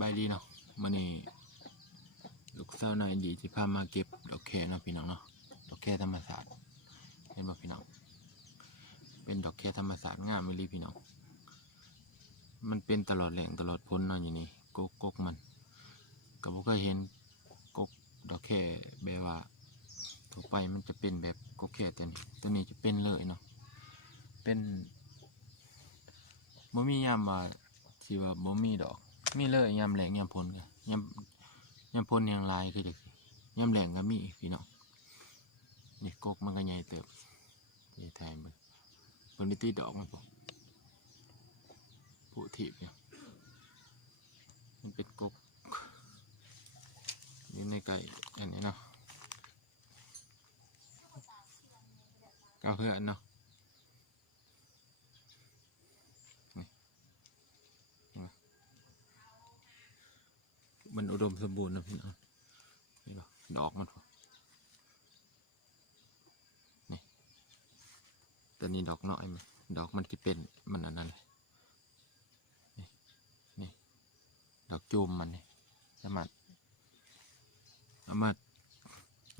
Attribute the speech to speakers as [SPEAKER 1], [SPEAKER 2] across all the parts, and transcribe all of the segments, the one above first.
[SPEAKER 1] บายดีเนาะมื้อนี้ลูกเสาวหน่อยดีที่พามาเก็บดอกแคเนาะพี่น้องเนาะดอกแคธรรมศาสตร์เห็นบ่พี่น้องเป็นดอกแคธรรมศาสตร์งามอีหลีพี่น้องมันเป็นตลอดแหล่งตลอดพ้นเนาะอยู่นี่กกกกมันก็บ่เคยเห็นกกดอกแคแบบว่าทั่วไปมันจะเป็นแบบกกแคแต่ตัวนี้จะเป็นเลยเนาะเป็นบ่มียามว่าที่ว่าบ่มีดอก มีเลยยามแหลงยามพ้นกันยามยามพ้นยามลายคือจังซี่ยามแหลงก็มีพี่น้องนี่กกมันก็ใหญ่เติบนี่ถ่ายมันเพิ่นได้ติดอกมันบ่ผู้ถีบเนี่ยมันเป็นกกอยู่ในไก่อันนี้เนาะก้าวเพื่อนเนาะ มันอุดมสมบูรณ์นะพี่น้องนี่ปะดอกมันปะนี่แต่นี่ด อกน้อยมันดอกมันที่เป็นมันอันนั้นเลยนี่นี่ดอกจูมมันนี่สามารถสามารถ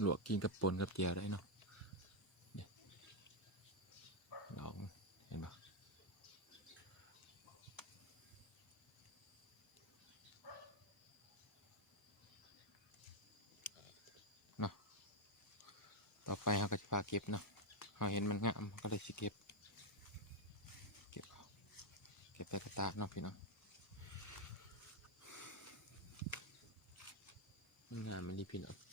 [SPEAKER 1] ลวกกินกับปนกับเจียวได้เนาะนี่ดอกเห็นปะต่อไปเราก็จะพาเก็บเนาะเราเห็นมันงามก็เลยสิเก็บ เก็บไปกระตากเนาะพี่เนาะงานไมมันดีพี่น้อ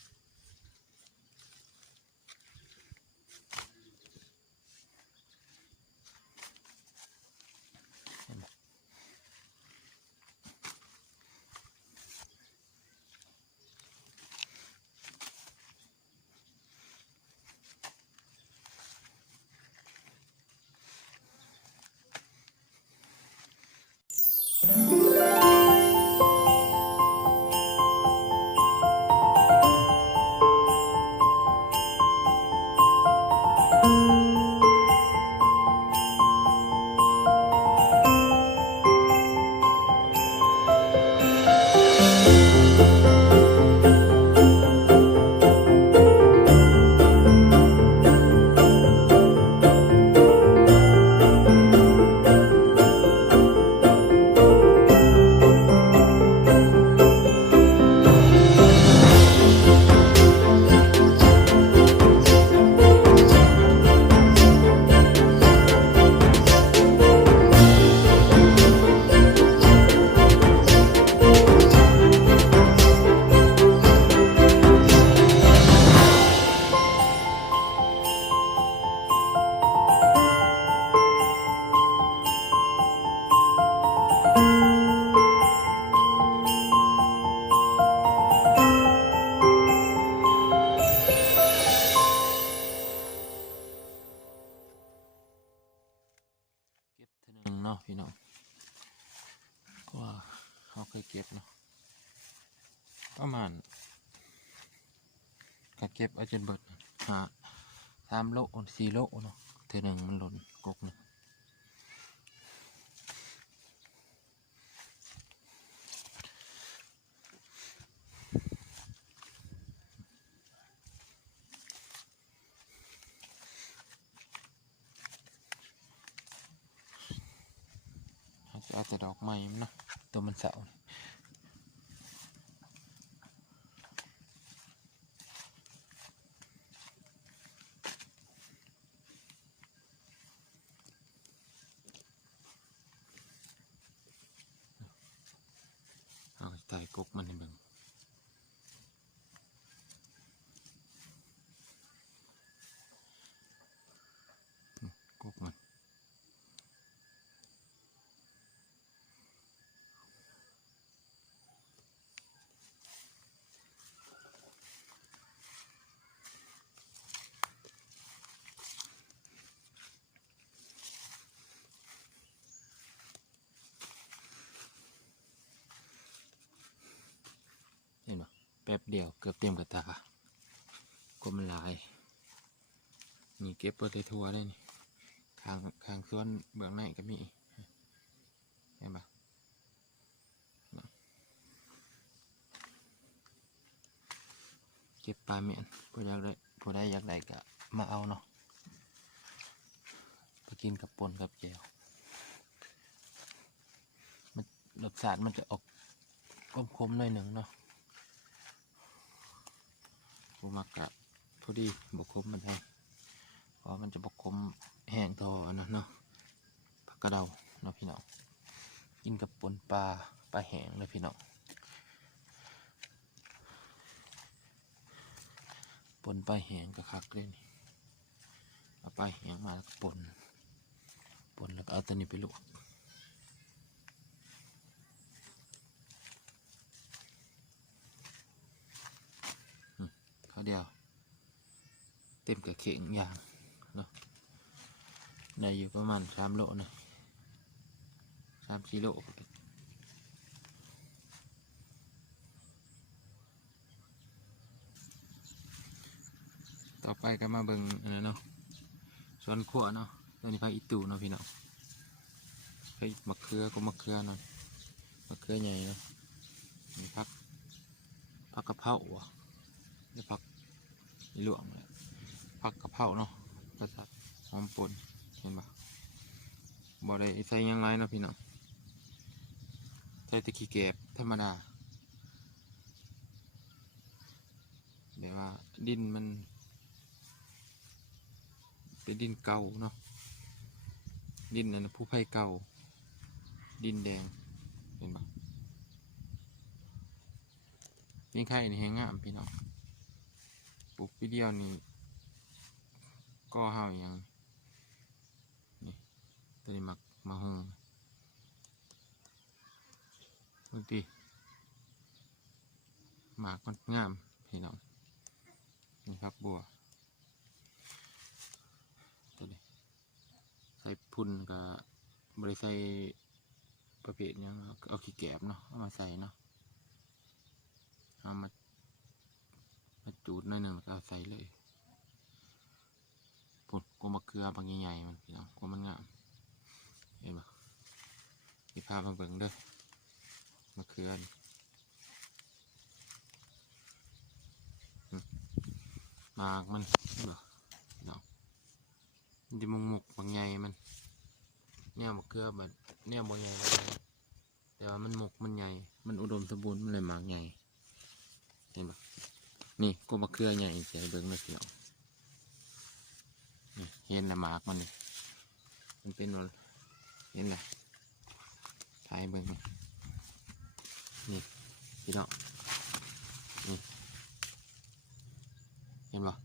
[SPEAKER 1] เนาะพี่น้องก็ว่าเขาเคยเก็บเนาะประมาณก็เก็บเอาจนเบิดหาสามโลสี่โลเนาะเท่หนึ่งมันหล่นกกหนึง เขาจะเอาแต่ดอกไม้มันเนะตัวมันเสาร์ แป๊บเดียวเกือบเต็มกระตากลมลาย นี่เก็บเปิดทัวเด้นี่ข้างข้างส่วนเบื้องในก็มีเห็นปะเก็บปลาเมียนผู้อยากได้ผู้ได้อยากได้ก็มาเอาเนาะไปกินกับปนกับแกวมันรสชาติมันจะออกคมๆหน่อยหนึ่งเนาะ ผู้มักกะพอดีบกคมมันแห้งเพราะมันจะบกคมแห้งทออันนะเนาะผักกระเดาเนาะพี่น้องกินกับปนปลาปลาแห้งเลยพี่น้องปนปลาแห้งกับคักเลยนี่เอาปลาแห้งมาแล้วก็ปนปนแล้วก็เอาตัวนี้ไปลวกอืมข้าว เดียว เต็มกับเข่งอย่างเนาะในอยู่ประมาณสามโลนะสามกิโลต่อไปก็มาเบิ่งอันนั้นเนาะสวนขั้วเนาะตัวนี้พักอีตูเนาะพี่เน้องพักมะเขือก็มะเขือเนาะมะเขือใหญ่เนาะมีพักพักกะเพราวะแล้วพัก หลวงเลยพักกะเพราเนาะภาษาหอมป่นเห็นปะบ่ได้ใส่ยังไรเนาะพี่น้องใส่ตะขี้แกบธรรมดาเดี๋ยวว่าดินมัน เป็นดินเก่าเนาะดินนั่นผู้ไผ่เก่า ดินแดงเห็นปะยิงไข่นี่แหงงามพี่น้อง ปลูกปีเดียวนี่ก็เฮาอย่างนี่ตัวนี้มักมาหงดูดิหมากมันงามพี่น้องนี่ครับบัวตัวนี้ใส่พุ่นกับบริใส่ประเภทยังเอาขี้แกบเนาะเอามาใส่เนาะเอามา ดหน่อยหนึ่งก็ใส่เลยพุ่นกูมะเขือบางใหญ่ๆมันพี่น้องกูมันงามเห็นปะมีภาพมาเบิ่งเด้อมะเขือนมหมากมันเห็นปะพี่น้องมันมุงมกบางใหญ่มันเนี่ยมะเขือแบบเนี่ยบางใหญ่แต่ว่ามันหมกมันใหญ่ มันอุดมสมบูรณ์มันเลยหมากใหญ่เห็นปะ นี่กูมะเขือใหญ่ใส่เบิ้งเลยเสียวนี่เห็นละหมากมันนี่มันเป็นอะไรเห็นละถ่ายเบิ้งนี่พี่น้องนี่เห็นปะ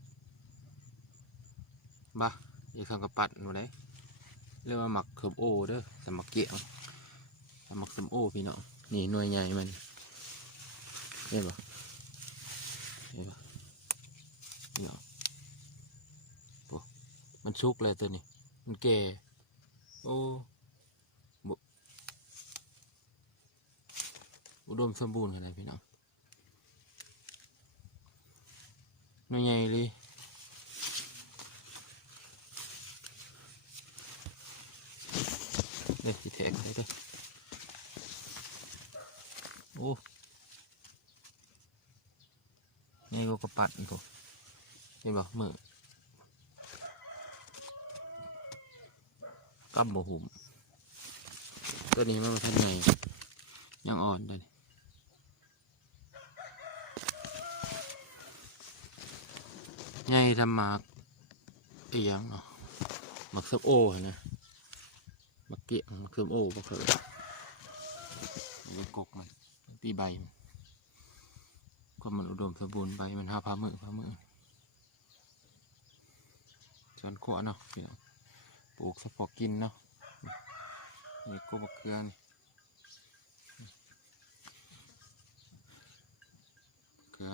[SPEAKER 1] บ้าอย่าทำกระปัดหนูได้เรียกว่าหมักเขือบโอเด้อสมักเกี่ยงสมักสมโอพี่น้องนี่หน่วยใหญ่มันเห็นปะเห็ นปะนี่เนาะโอ้มันชุกเลยตัวนี้ มันแก่โอ้บุอุดมสมบูรณ์ขนาดพี่น้องน่วยใหญ่เลยเด็กจีแทงเลยเด้อโอ้ นี่ก็กระปัดผมเห็นบ่มือกำบ่หุ่มตัวนี้มันมาทันไงยังอ่อนเลยไงทำมากไอ้หยังเนาะหมักซับโอ้หั่นะมะเกี้ยงมะเขือโอ้มะเขือมันกกมันตีใบมัน ความมันอุดมสมบูรณ์ใบมันหาพามือพามือช้อนขวเนาะพี่น้องปลูกสะพอกินเนาะนี่ก็มะเขือนี่มะเขือ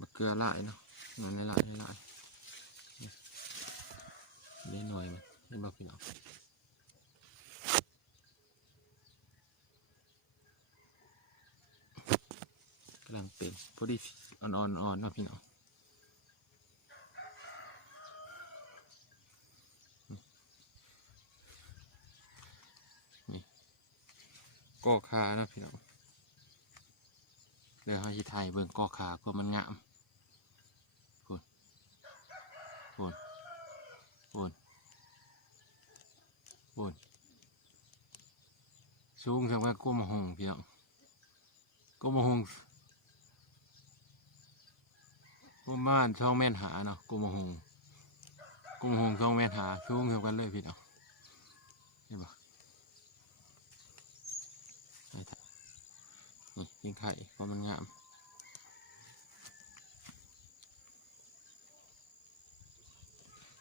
[SPEAKER 1] มะเขือหลายเนาะหน่อยหลายหลายได้หน่อยมันเห็นบ่พี่น้อง กำลังเป็นพอดีอ่อนๆอ่อนๆนะพี่น้องนี่ก่อขานาะพี่น้องเดี๋ยวให้ไทยเบิ่งก่อขาเพื่อมันงามโอนโอนโอนสูงสักว่ากุ้มหงพี่น้องกุ้มหง ประมาณสองเมตรหาเนาะกุมหงกุมหงสองเมตรหาสูงสักกันเลยพี่น้องเห็นปะนี่ยนี่ยิงไข่เพราะมันงาม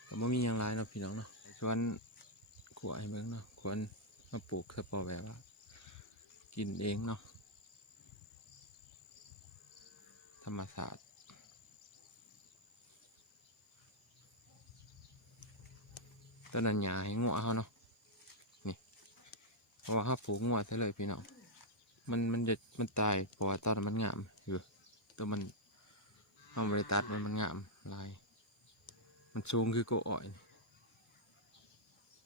[SPEAKER 1] ก็บ่มีหยังหลายเนาะพี่น้องเนาะชวนขวให้เบิ่งเนาะควรมาปลูกเฉพาะแบบว่า กินเองเนาะธรรมศาสตร์ ต้นนั้นหญ้าให้งัวเขาเนาะนี่เพราะว่าเขาปลูกงัวซะเลยพี่น้องมันมันจะมันตายเพราะว่าตอนนั้นมันงามอยู่ตัวมันเอาบริตัดมันมันงามลายมันสูงคือโกอ่อย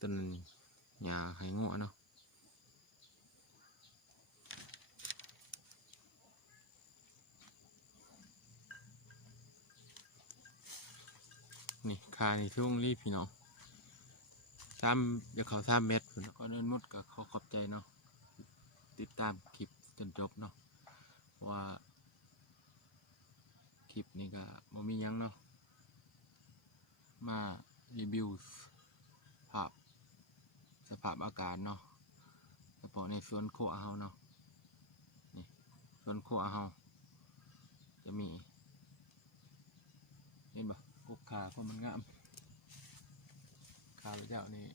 [SPEAKER 1] ต้นหญ้าให้งัวเนาะนี่คาในช่วงรีบพี่น้อง ตามเดี๋ยวเขาสามเม็ดพี่น้องก่อนอื่นหมดก็ขอขอบใจเนาะติดตามคลิปจนจบเนาะเพราะว่าคลิปนี้ก็บ่มีหยังเนาะมารีวิวสภาพสภาพอากาศเนาะเฉพาะในสวนโคอาเฮาเนาะนี่สวนโคอาเฮาจะมีเห็นปะกกขาเพรามันงาม ข้าพเจ้านี่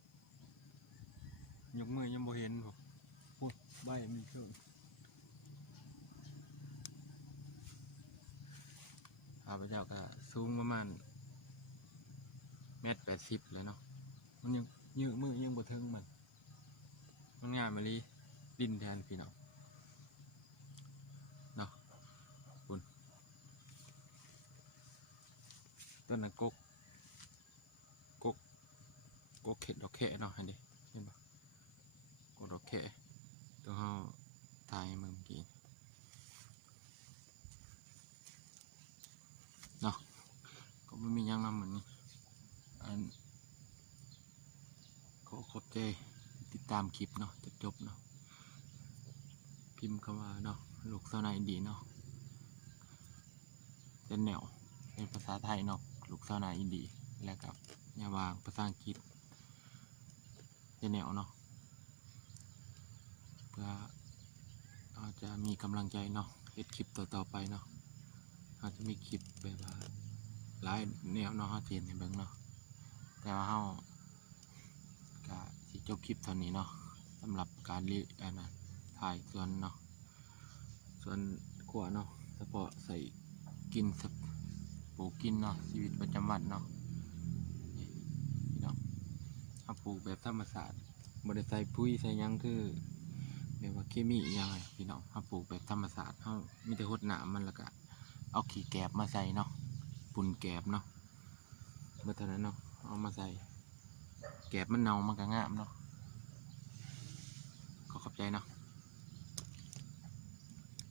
[SPEAKER 1] ยกมือยังบ่เห็นผมพูดใบมีเครื่องข้าพเจ้าก็สูงประมาณเมตรแปดสิบเลยเนาะมันยังยืดมือยังบ่ถึงมันมันง่ามมาลีดินแทนพี่น้องเนาะคุณต้นนั้นกกกก กกเข็ดดอกแค่เนาะเห็นดิเห็นปะกกดอกแค่ตัวเฮาถ่ายให้มึงเมื่อกี้เนาะก็ไม่มียังนำเหมือนนี้อันขอขอบใจติดตามคลิปเนาะจนจบเนาะพิมพ์คำว่าเนาะลูกสาวนาอินดีเนาะเป็นแนวเป็นภาษาไทยเนาะลูกสาวนาอินดีแล้วกับยาวางภาษาอังกฤษ เป็นแนวเนาะเพื่อเราจะมีกำลังใจเนาะเฮ็ดคลิปต่อๆไปเนาะเราจะมีคลิปแบบว่าหลายแนวเนาะเฮาเห็นให้เบิ่งเนาะแต่ว่าเฮาก็สิจบคลิปเท่านี้เนาะสำหรับการรีอันนั้นถ่ายส่วนเนาะส่วนขวเนาะเฉพาะใส่กินสับปลูกกินเนาะชีวิตประจำวันเนาะ ปลูกแบบธรรมศาสตร์บ่ได้ใส่ปุ๋ยใส่ยังคือแบบว่าเคมีอหยังไรพี่น้องเฮาปลูกแบบธรรมศาสตร์เฮามีแต่รดน้ำมันแล้วก็เอาขี้แกบมาใส่เนาะปุ่นแกบเนาะเมื่อเท่านั้นเนาะเอามาใส่ แกบมันเน่ามันก็งามเนาะขอขอบใจเนาะ